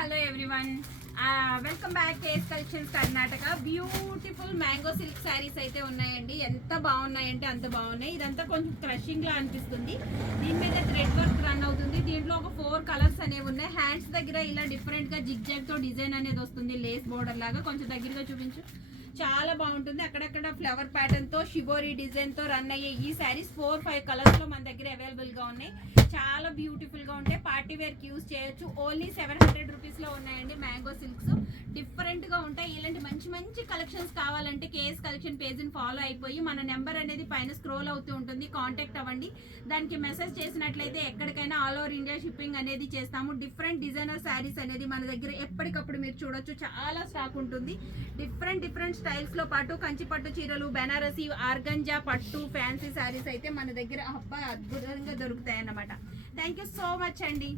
Hello everyone welcome back case collections Karnataka beautiful mango silk saris అయితే ఉన్నాయండి. ఎంత బాగున్నాయంటే అంత బాగున్నాయి. ఇదంతా కొంచెం క్రషింగ్ లా అనిపిస్తుంది. దీని మీద థ్రెడ్ వర్క్ రన్ అవుతుంది. దీంట్లో ఒక ఫోర్ కలర్స్ అనేవి ఉన్నాయి. హ్యాండ్స్ దగ్గర ఇలా డిఫరెంట్గా జిగ్తో డిజైన్ అనేది వస్తుంది. లేస్ బోర్డర్ లాగా. కొంచెం దగ్గరగా చూపించు. చాలా బాగుంటుంది. అక్కడక్కడ ఫ్లవర్ ప్యాటర్న్తో షిబోరీ డిజైన్తో రన్ అయ్యే ఈ శారీస్ ఫోర్ ఫైవ్ కలర్స్లో మన దగ్గర అవైలబుల్గా ఉన్నాయి. చాలా బ్యూటిఫుల్ పార్టీ వేర్కి చేయొచ్చు. ఓన్లీ సెవెన్ హండ్రెడ్ రూపీస్లో ఉన్నాయండి మ్యాంగో సిల్క్స్. డిఫరెంట్గా ఉంటాయి. ఇలాంటి మంచి మంచి కలెక్షన్స్ కావాలంటే కేఎస్ కలెక్షన్ పేజ్ని ఫాలో అయిపోయి మన నెంబర్ అనేది పైన స్క్రోల్ అవుతూ ఉంటుంది. కాంటాక్ట్ అవ్వండి. దానికి మెసేజ్ చేసినట్లయితే ఎక్కడికైనా ఆల్ ఓవర్ ఇండియా షిప్పింగ్ అనేది చేస్తాము. డిఫరెంట్ డిజైనర్ శారీస్ అనేది మన దగ్గర ఎప్పటికప్పుడు మీరు చూడొచ్చు. చాలా స్టాక్ ఉంటుంది. డిఫరెంట్ డిఫరెంట్ స్టైల్స్లో పాటు కంచి పట్టు చీరలు బెనారసి ఆర్గంజా పట్టు ఫ్యాన్సీ శారీస్ అయితే మన దగ్గర అబ్బా అద్భుతంగా దొరుకుతాయి అన్నమాట థ్యాంక్ యూ సో మచ్ అండి